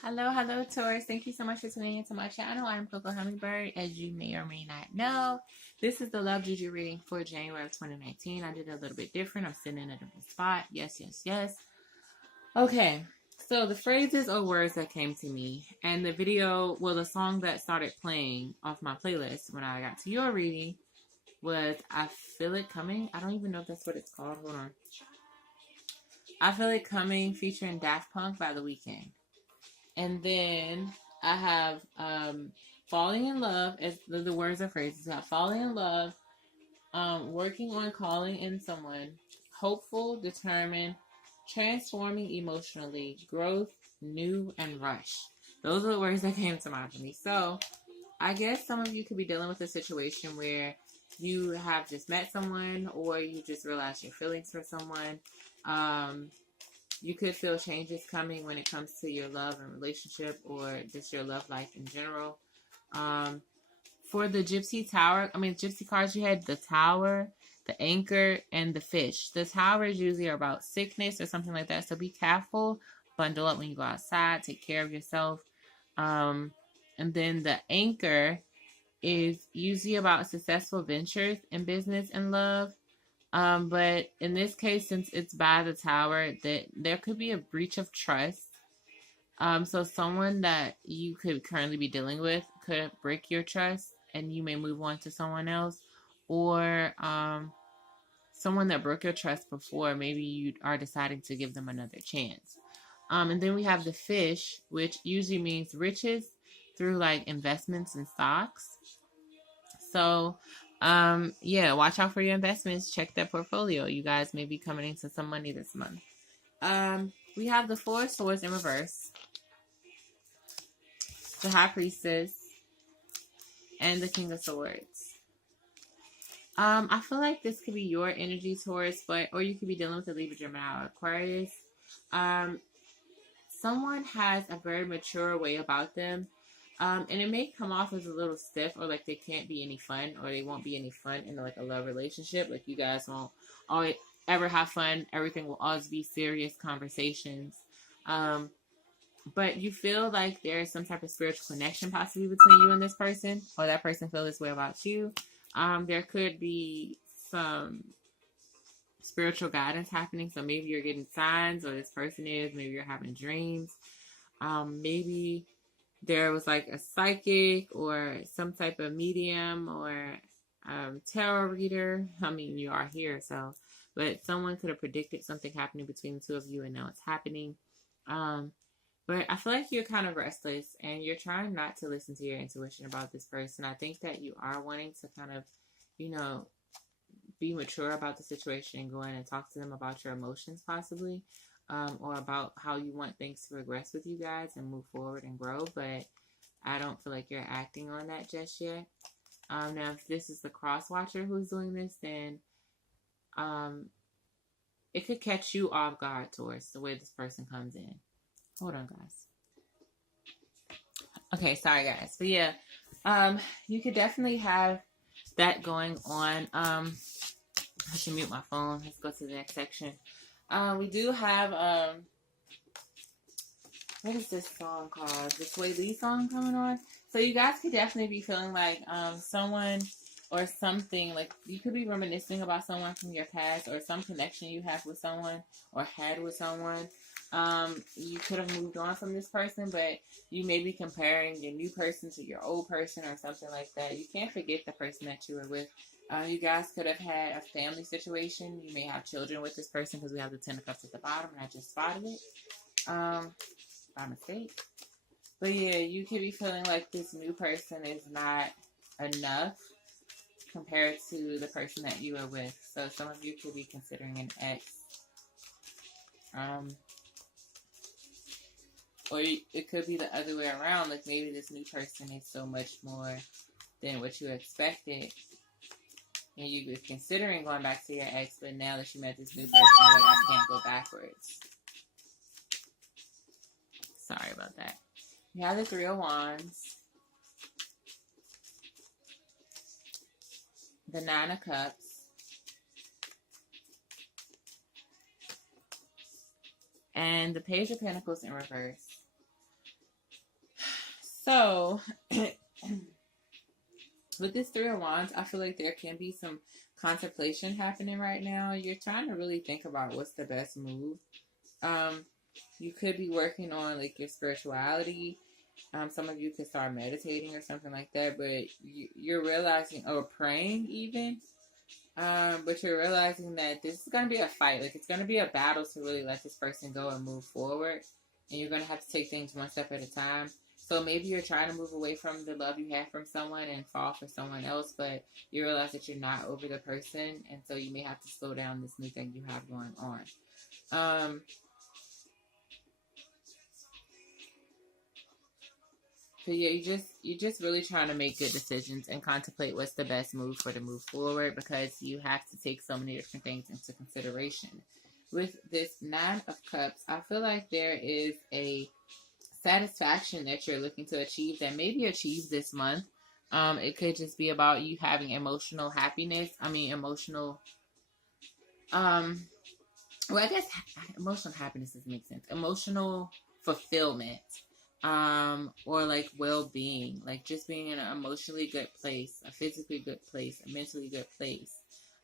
Hello, Taurus. Thank you so much for tuning into my channel. I'm Coco Hummingbird, as you may or may not know. This is the Love JuJu reading for January of 2019. I did it a little bit different. I'm sitting in a different spot. Yes. Okay, so the phrases or words that came to me, and the video, well, the song that started playing off my playlist when I got to your reading was I Feel It Coming. I don't even know if that's what it's called. Hold on. I Feel It Coming featuring Daft Punk by The Weeknd. And then I have falling in love as the words or phrases. I have falling in love, working on calling in someone, hopeful, determined, transforming emotionally, growth, new, and rush. Those are the words that came to mind for me. So I guess some of you could be dealing with a situation where you have just met someone or you just realized your feelings for someone. You could feel changes coming when it comes to your love and relationship or just your love life in general. For the Gypsy cards, you had the Tower, the Anchor, and the Fish. The Tower is usually about sickness or something like that, so be careful. Bundle up when you go outside. Take care of yourself. And then the Anchor is usually about successful ventures in business and love. But in this case, since it's by the Tower, that there could be a breach of trust. So someone that you could currently be dealing with could break your trust and you may move on to someone else, or someone that broke your trust before, maybe you are deciding to give them another chance. And then we have the Fish, which usually means riches through like investments and stocks. So watch out for your investments. Check that portfolio. You guys may be coming into some money this month. We have the Four of Swords in reverse, the High Priestess, and the King of Swords. I feel like this could be your energy, Taurus, or you could be dealing with a Libra, Gemini, or Aquarius. Someone has a very mature way about them. And it may come off as a little stiff, or like they can't be any fun, or they won't be any fun in like a love relationship. Like you guys won't always ever have fun. Everything will always be serious conversations. But you feel like there's some type of spiritual connection possibly between you and this person, or that person feels this way about you. There could be some spiritual guidance happening. So maybe you're getting signs, or this person is. Maybe you're having dreams. Maybe there was like a psychic or some type of medium or tarot reader. I mean, you are here, so. But someone could have predicted something happening between the two of you, and now it's happening. But I feel like you're kind of restless, and you're trying not to listen to your intuition about this person. I think that you are wanting to kind of, be mature about the situation and go in and talk to them about your emotions possibly, or about how you want things to progress with you guys and move forward and grow. But I don't feel like you're acting on that just yet. Now, if this is the cross watcher who's doing this, then it could catch you off guard towards the way this person comes in. Hold on, guys. Okay, sorry, guys. But yeah, you could definitely have that going on. I should mute my phone. Let's go to the next section. We do have, what is this song called? The Sway Lee song coming on. So you guys could definitely be feeling like someone or something, like you could be reminiscing about someone from your past, or some connection you have with someone or had with someone. You could have moved on from this person, but you may be comparing your new person to your old person or something like that. You can't forget the person that you were with. You guys could have had a family situation. You may have children with this person, because we have the Ten of Cups at the bottom, and I just spotted it by mistake. But yeah, you could be feeling like this new person is not enough compared to the person that you were with. So some of you could be considering an ex. Or it could be the other way around. Like maybe this new person is so much more than what you expected, and you were considering going back to your ex, but now that you met this new person, you're like, I can't go backwards. Sorry about that. You have the Three of Wands, the Nine of Cups, and the Page of Pentacles in reverse. So, with this Three of Wands, I feel like there can be some contemplation happening right now. You're trying to really think about what's the best move. You could be working on like your spirituality. Some of you could start meditating or something like that, but you're realizing, or praying even. But you're realizing that this is going to be a fight. Like, it's going to be a battle to really let this person go and move forward. And you're going to have to take things one step at a time. So maybe you're trying to move away from the love you have from someone and fall for someone else, but you realize that you're not over the person. And so you may have to slow down this new thing you have going on. So yeah, you're just really trying to make good decisions and contemplate what's the best move for to move forward, because you have to take so many different things into consideration. With this Nine of Cups, I feel like there is a satisfaction that you're looking to achieve that maybe achieve this month. It could just be about you having emotional happiness. Emotional, well, I guess emotional happiness doesn't make sense. Emotional fulfillment, or like well-being, like just being in an emotionally good place, a physically good place, a mentally good place.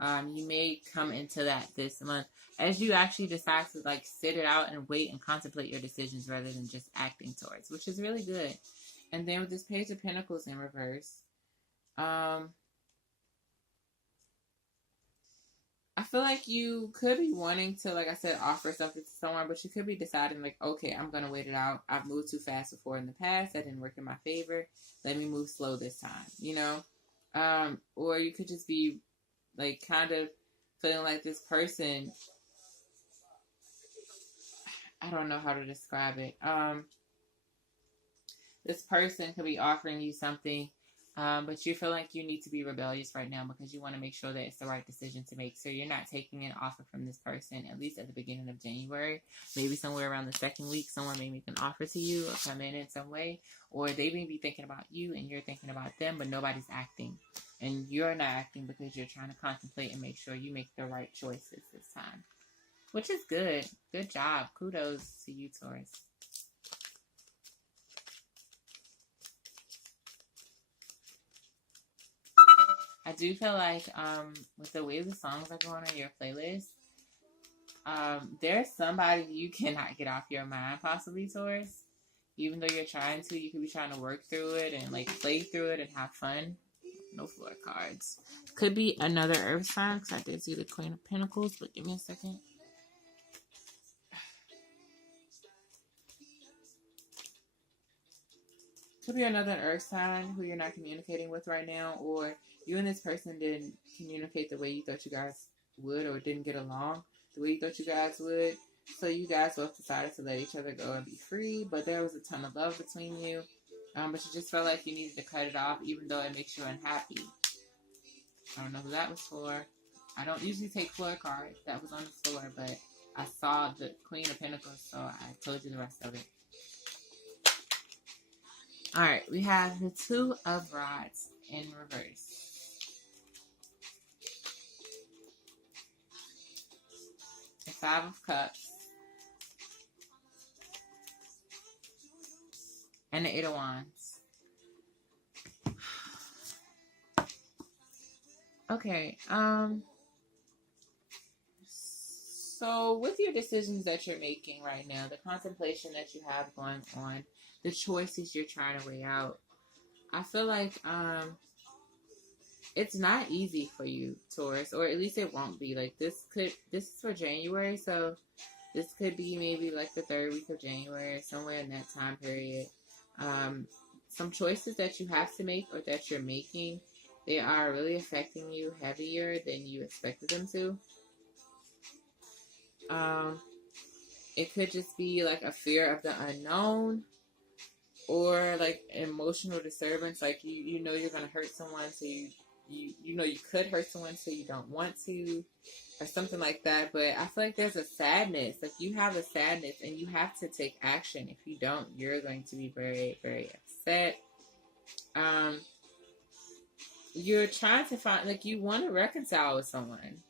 You may come into that this month as you actually decide to like sit it out and wait and contemplate your decisions rather than just acting towards, which is really good. And then with this Page of Pentacles in reverse, I feel like you could be wanting to, like I said, offer something to someone, but you could be deciding like, okay, I'm going to wait it out. I've moved too fast before in the past. That didn't work in my favor. Let me move slow this time, you know? Or you could just be like kind of feeling like this person, I don't know how to describe it. This person could be offering you something, but you feel like you need to be rebellious right now because you want to make sure that it's the right decision to make. So you're not taking an offer from this person, at least at the beginning of January. Maybe somewhere around the second week, someone may make an offer to you or come in some way. Or they may be thinking about you and you're thinking about them, but nobody's acting. And you're not acting because you're trying to contemplate and make sure you make the right choices this time. Which is good. Good job. Kudos to you, Taurus. I do feel like with the way the songs are going on your playlist, there's somebody you cannot get off your mind, possibly, Taurus. Even though you're trying to, you could be trying to work through it and like play through it and have fun. No floor cards. Could be another earth sign, because I did see the Queen of Pentacles, but give me a second. Could be another earth sign who you're not communicating with right now, or you and this person didn't communicate the way you thought you guys would, or didn't get along the way you thought you guys would. So you guys both decided to let each other go and be free, but there was a ton of love between you. But you just felt like you needed to cut it off, even though it makes you unhappy. I don't know who that was for. I don't usually take floor cards. That was on the floor, but I saw the Queen of Pentacles, so I told you the rest of it. Alright, we have the Two of Rods in reverse. The Five of Cups. And the Eight of Wands. Okay, so with your decisions that you're making right now, the contemplation that you have going on, the choices you're trying to weigh out, I feel like it's not easy for you, Taurus, or at least it won't be. Like this is for January, so this could be maybe like the third week of January, somewhere in that time period. Some choices that you have to make or that you're making, they are really affecting you heavier than you expected them to. It could just be like a fear of the unknown, or like emotional disturbance, like you know you're gonna hurt someone, so you know you could hurt someone, so you don't want to, or something like that. But I feel like there's a sadness, like you have a sadness and you have to take action. If you don't, you're going to be very, very upset. You're trying to find, like, you want to reconcile with someone.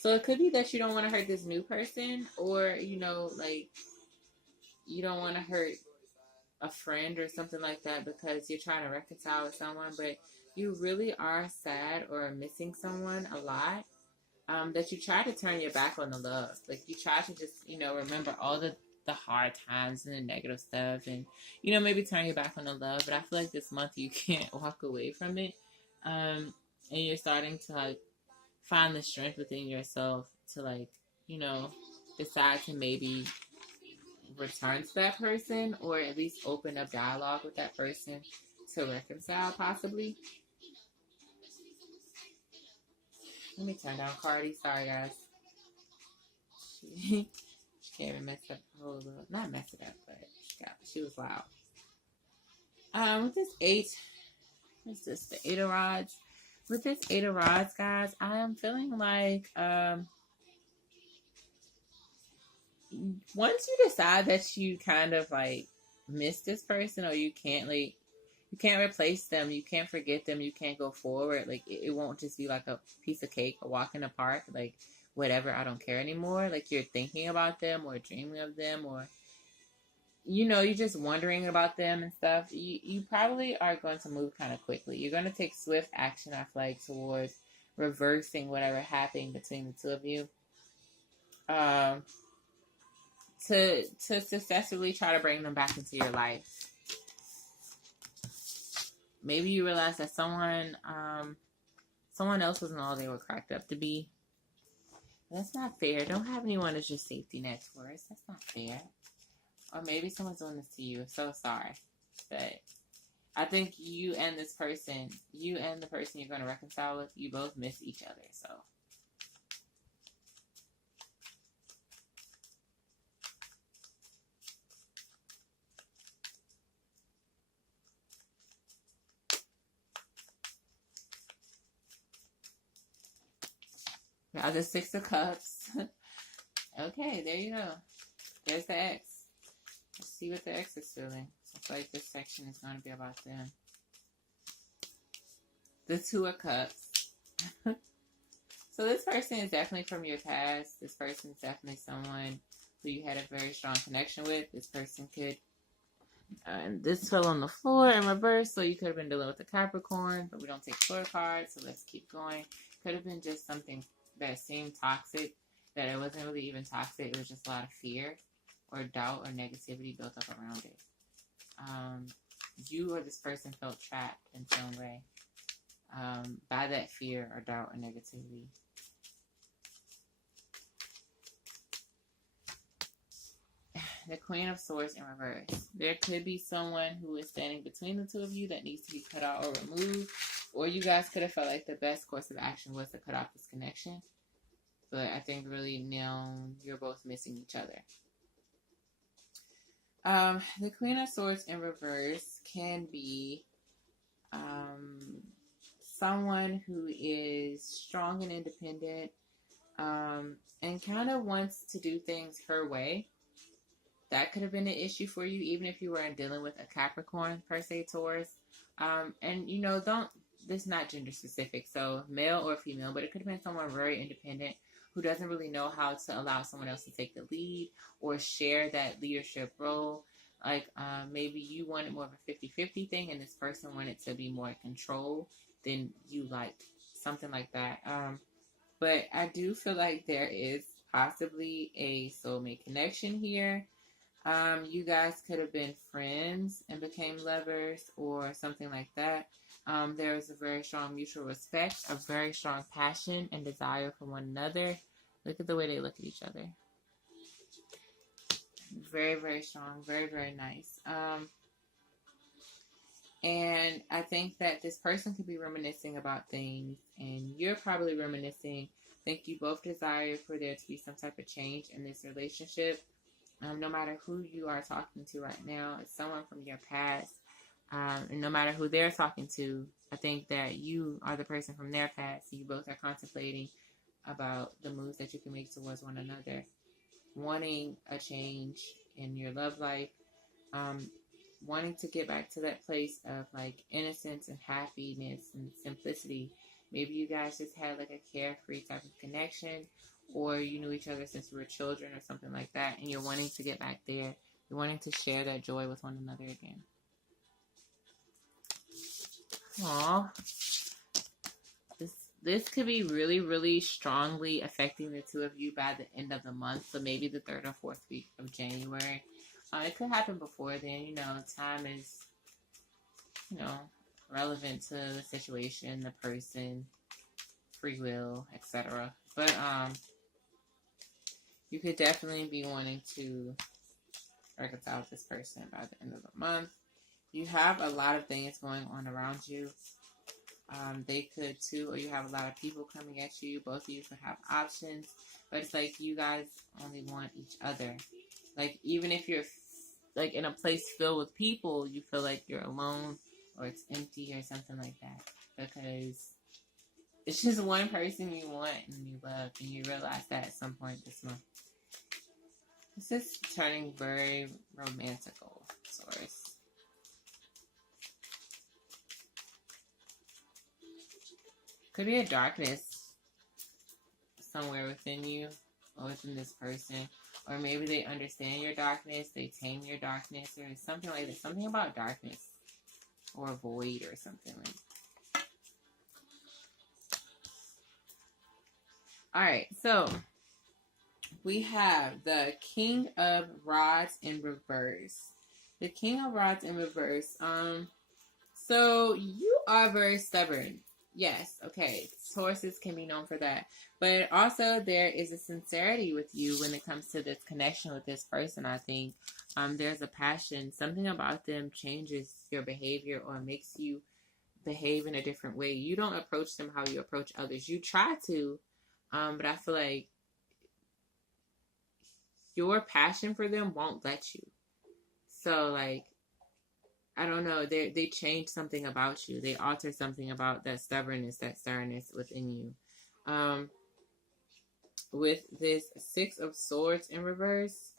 So it could be that you don't want to hurt this new person, or, you know, like, you don't want to hurt a friend or something like that because you're trying to reconcile with someone, but you really are sad or missing someone a lot. That you try to turn your back on the love. Like you try to just, remember all the hard times and the negative stuff and, maybe turn your back on the love. But I feel like this month you can't walk away from it. And you're starting to like find the strength within yourself to like, decide to maybe return to that person or at least open up dialogue with that person to reconcile possibly. Let me turn down Cardi. Sorry, guys. She can't even mess up the whole little, not mess it up, but she was loud. With this 8, what's this? The 8 of Rods. With this 8 of Rods, guys, I am feeling like once you decide that you kind of like miss this person or you can't replace them, you can't forget them, you can't go forward, like it won't just be like a piece of cake, a walk in the park, like whatever, I don't care anymore. Like you're thinking about them or dreaming of them or you're just wondering about them and stuff. You probably are going to move kind of quickly. You're going to take swift action, I feel like, towards reversing whatever happened between the two of you. To successfully try to bring them back into your life. Maybe you realize that someone else wasn't all they were cracked up to be. That's not fair. Don't have anyone as your safety net for us. That's not fair. Or maybe someone's doing this to you. I'm so sorry. But I think you and the person you're going to reconcile with, you both miss each other. So. Now the 6 of Cups. Okay, there you go. There's the X. Let's see what the X is feeling. I feel like this section is going to be about them. The 2 of Cups. So this person is definitely from your past. This person is definitely someone who you had a very strong connection with. This person could... and this fell on the floor in reverse, so you could have been dealing with a Capricorn, but we don't take floor cards, so let's keep going. Could have been just something that seemed toxic, that it wasn't really even toxic. It was just a lot of fear or doubt or negativity built up around it. You or this person felt trapped in some way by that fear or doubt or negativity. The Queen of Swords in reverse. There could be someone who is standing between the two of you that needs to be cut out or removed. Or you guys could have felt like the best course of action was to cut off this connection. But I think really now you're both missing each other. The Queen of Swords in reverse can be someone who is strong and independent and kind of wants to do things her way. That could have been an issue for you, even if you weren't dealing with a Capricorn, per se, Taurus. And, this is not gender specific, so male or female, but it could have been someone very independent who doesn't really know how to allow someone else to take the lead or share that leadership role. Like, maybe you wanted more of a 50-50 thing, and this person wanted to be more in control than you liked. Something like that. But I do feel like there is possibly a soulmate connection here. You guys could have been friends and became lovers or something like that. There is a very strong mutual respect, a very strong passion and desire for one another. Look at the way they look at each other. Very, very strong. Very, very nice. And I think that this person could be reminiscing about things, and you're probably reminiscing. I think you both desire for there to be some type of change in this relationship. No matter who you are talking to right now, it's someone from your past. And no matter who they're talking to, I think that you are the person from their past. You both are contemplating about the moves that you can make towards one another. Wanting a change in your love life. Wanting to get back to that place of like innocence and happiness and simplicity. Maybe you guys just had like a carefree type of connection, or you knew each other since you were children or something like that, and you're wanting to get back there You're wanting to share that joy with one another again. Aww. This could be really, really strongly affecting the two of you by the end of the month. So maybe the 3rd or 4th week of January. It could happen before then. You know, time is, you know, relevant to the situation, the person, free will, etc. But you could definitely be wanting to reconcile with this person by the end of the month. You have a lot of things going on around you. They could too, or you have a lot of people coming at you. Both of you could have options, but it's like you guys only want each other. Like, even if you're like in a place filled with people, you feel like you're alone or it's empty or something like that, because it's just one person you want and you love, and you realize that at some point this month. This is turning very romantical, Taurus. Could be a darkness somewhere within you or within this person. Or maybe they understand your darkness, they tame your darkness, or something like that. Something about darkness or a void or something like that. Alright, so we have the King of Rods in reverse. The King of Rods in reverse. So you are very stubborn. Yes, okay. Tauruses can be known for that. But also there is a sincerity with you when it comes to this connection with this person, I think. There's a passion. Something about them changes your behavior or makes you behave in a different way. You don't approach them how you approach others. You try to, but I feel like your passion for them won't let you. So, like, I don't know, they change something about you. They alter something about that stubbornness, that sternness within you. With this 6 of Swords in reverse,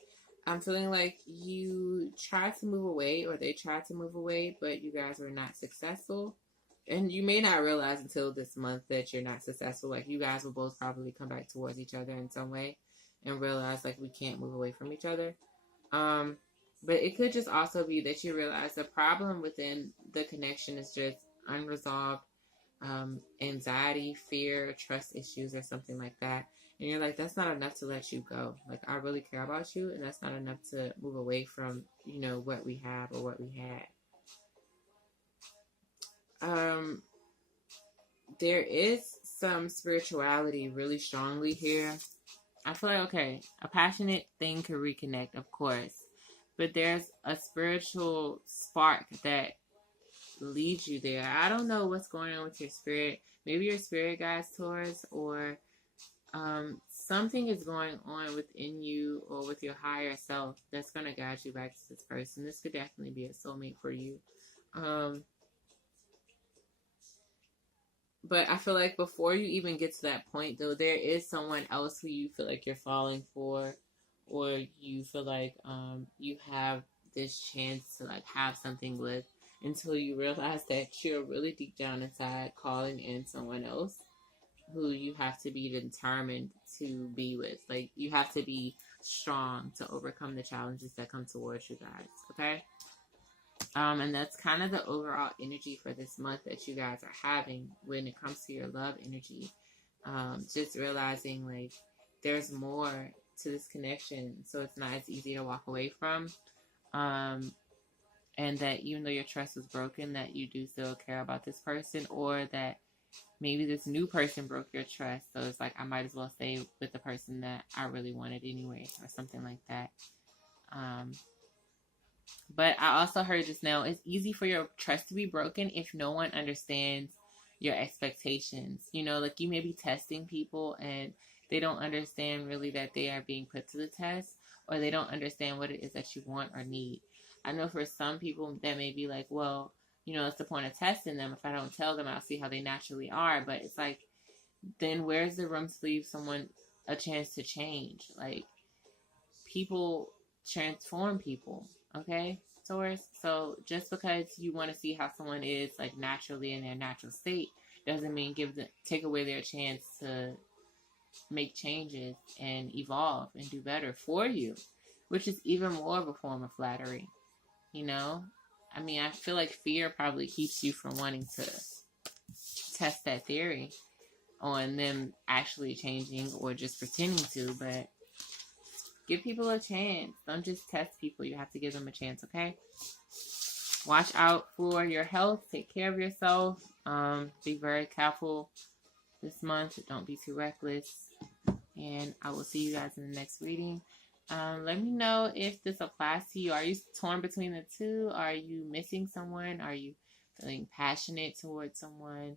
I'm feeling like you tried to move away, or they tried to move away, but you guys were not successful. And you may not realize until this month that you're not successful. Like, you guys will both probably come back towards each other in some way and realize, like, we can't move away from each other. But it could just also be that you realize the problem within the connection is just unresolved anxiety, fear, trust issues, or something like that. And you're like, that's not enough to let you go. Like, I really care about you, and that's not enough to move away from, you know, what we have or what we had. There is some spirituality really strongly here. I feel like, okay, a passionate thing could reconnect, of course. But there's a spiritual spark that leads you there. I don't know what's going on with your spirit. Maybe your spirit guides, Taurus, or something is going on within you or with your higher self that's going to guide you back to this person. This could definitely be a soulmate for you. But I feel like before you even get to that point, though, there is someone else who you feel like you're falling for, or you feel like you have this chance to like have something with, until you realize that you're really deep down inside calling in someone else who you have to be determined to be with. Like, you have to be strong to overcome the challenges that come towards you guys, okay? And that's kind of the overall energy for this month that you guys are having when it comes to your love energy. Just realizing, like, there's more to this connection, so it's not as easy to walk away from. And that even though your trust was broken, that you do still care about this person, or that maybe this new person broke your trust. So it's like, I might as well stay with the person that I really wanted anyway, or something like that. But I also heard just now, it's easy for your trust to be broken if no one understands your expectations. You know, like, you may be testing people and they don't understand really that they are being put to the test, or they don't understand what it is that you want or need. I know for some people that may be like, well, you know, it's the point of testing them. If I don't tell them, I'll see how they naturally are. But it's like, then where's the room to leave someone a chance to change? Like, people transform people, okay, Taurus? So just because you want to see how someone is, like, naturally in their natural state, doesn't mean take away their chance to make changes and evolve and do better for you. which is even more of a form of flattery, you know? I mean, I feel like fear probably keeps you from wanting to test that theory on them actually changing or just pretending to, but give people a chance. Don't just test people. You have to give them a chance, okay? Watch out for your health. Take care of yourself. Be very careful this month. Don't be too reckless. And I will see you guys in the next reading. Let me know if this applies to you. Are you torn between the two? Are you missing someone? Are you feeling passionate towards someone?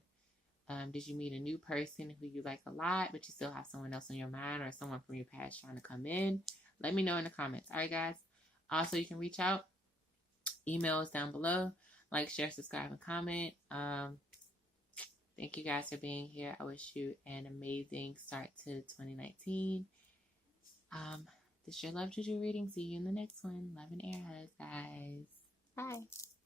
Did you meet a new person who you like a lot, but you still have someone else on your mind or someone from your past trying to come in? Let me know in the comments. All right, guys. Also, you can reach out. Email is down below. Like, share, subscribe, and comment. Thank you guys for being here. I wish you an amazing start to 2019. This is your Love JuJu reading. See you in the next one. Love and air hugs, guys. Bye.